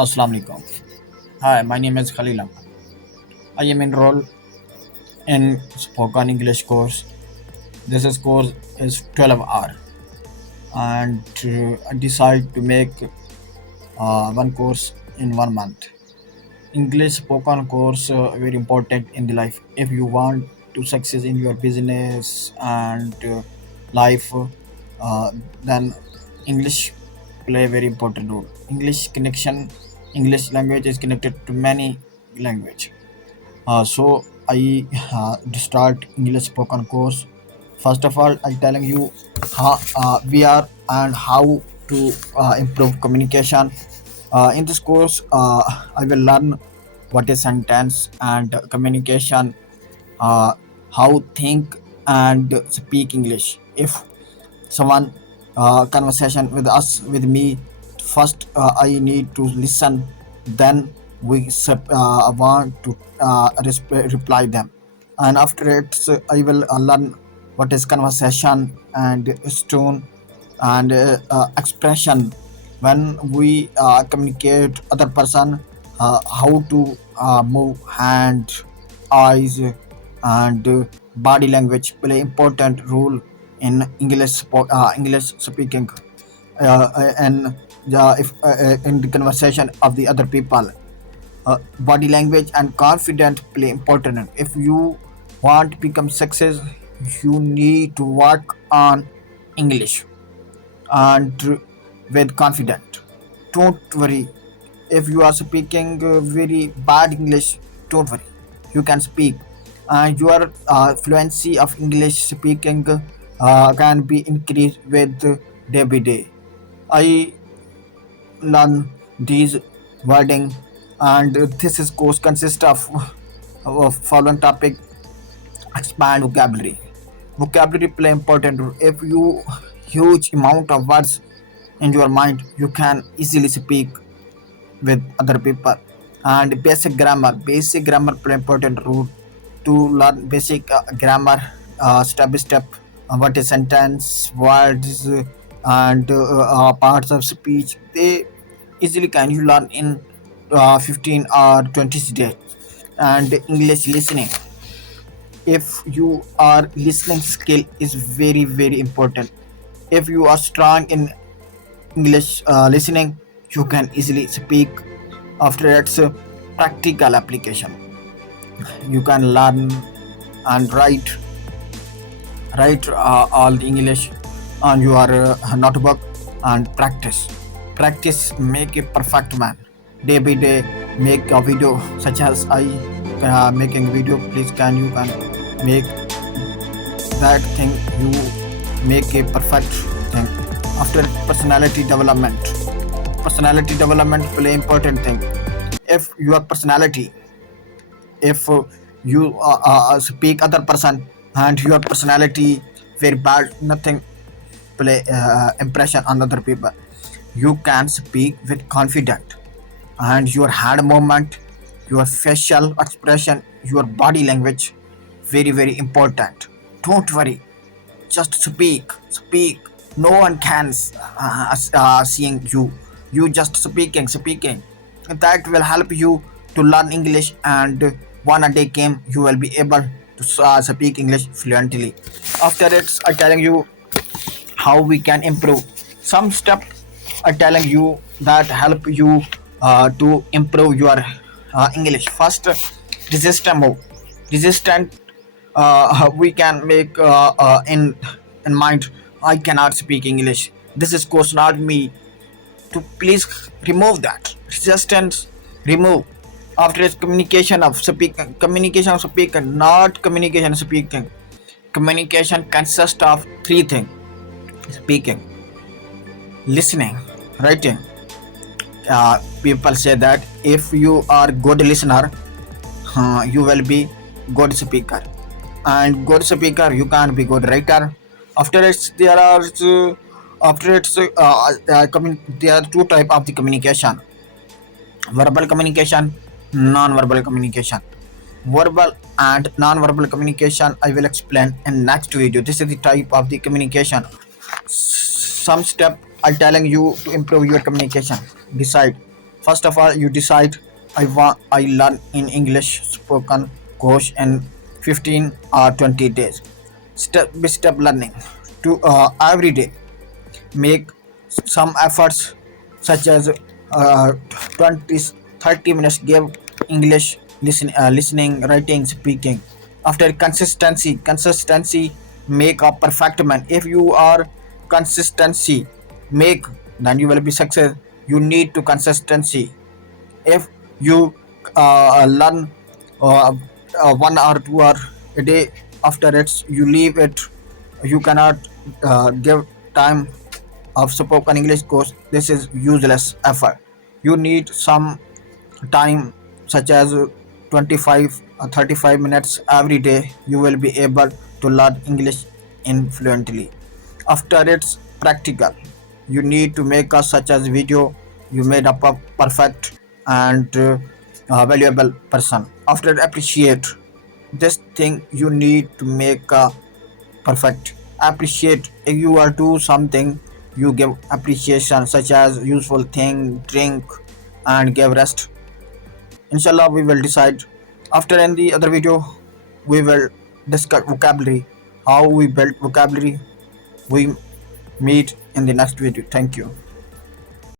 Assalamu alaikum. Hi, my name is Khalil Ahmad. I am enrolled in Spoken English course. Course is 12 hour, and I decide to make one course in 1 month. English spoken course very important in the life. If you want to success in your business and life, uh, then English play a very important role. English language is connected to many language. So I start English spoken course. First of all, I telling you how we are and how to improve communication. In this course, I will learn what is sentence and communication, uh, how think and speak English. If someone conversation with me, first I need to listen, then want to reply them, and after it I will learn what is conversation and tone and expression when we communicate other person, how to move hand, eyes, and body language play important role in English speaking, and if in the conversation of the other people. Body language and confident play important. If you want to become success, you need to work on English and with confident. Don't worry if you are speaking very bad English. Don't worry, you can speak, and your fluency of English speaking can be increased with day by day. I learn these wording, and this is course consists of following topic: expand vocabulary. Vocabulary play important role. If you huge amount of words in your mind, you can easily speak with other people. And basic grammar play important role. To learn basic grammar, step by step, what is sentence, words, and parts of speech, they easily can you learn in 15 or 20 days. And English listening, if you are listening skill is very important. If you are strong in English listening, you can easily speak. After its practical application, you can learn and write all the English on your notebook, and practice make a perfect man. Day by day, make a video such as I making video. Please can make that thing, you make a perfect thing. After personality development play important thing. If your personality, if you speak other person and your personality very bad, nothing play impression on other people. You can speak with confident, and your hand movement, your facial expression, your body language very important. Don't worry, just speak. No one can seeing you just speaking. That will help you to learn English, and one a day came you will be able to speak English fluently. After it, I'm telling you how we can improve. Some step are telling you that help you to improve your English. First, resistant we can make in mind. I cannot speak English. This is course not me. To please remove that resistance. Remove. After it's communication of speaking, not communication speaking. Communication consists of three things: speaking, listening, writing. People say that if you are good listener, you will be good speaker, and good speaker you can be good writer. After it's there are there are two type of the communication: verbal communication, non-verbal communication. Verbal and non-verbal communication I will explain in next video. This is the type of the communication. Some step I'm telling you to improve your communication. Decide. First of all, you decide I learn in English spoken course in 15 or 20 days. Step by step learning. To every day, make some efforts such as 20 30 minutes give English listening, writing, speaking. After consistency make a perfect man. If you are consistency make, then you will be success. You need to consistency. If you learn uh, 1 or 2 hour a day, after it you leave it, you cannot give time of spoken English course. This is useless effort. You need some time such as 25 or 35 minutes every day. You will be able to learn English in fluently. After it's practical, you need to make a such as video. You made up a perfect and valuable person. After appreciate this thing, you need to make a perfect. Appreciate. If you are do something, you give appreciation such as useful thing, drink, and give rest. Inshallah, we will decide. After in the other video, we will discuss vocabulary, how we build vocabulary. We meet in the next video. Thank you.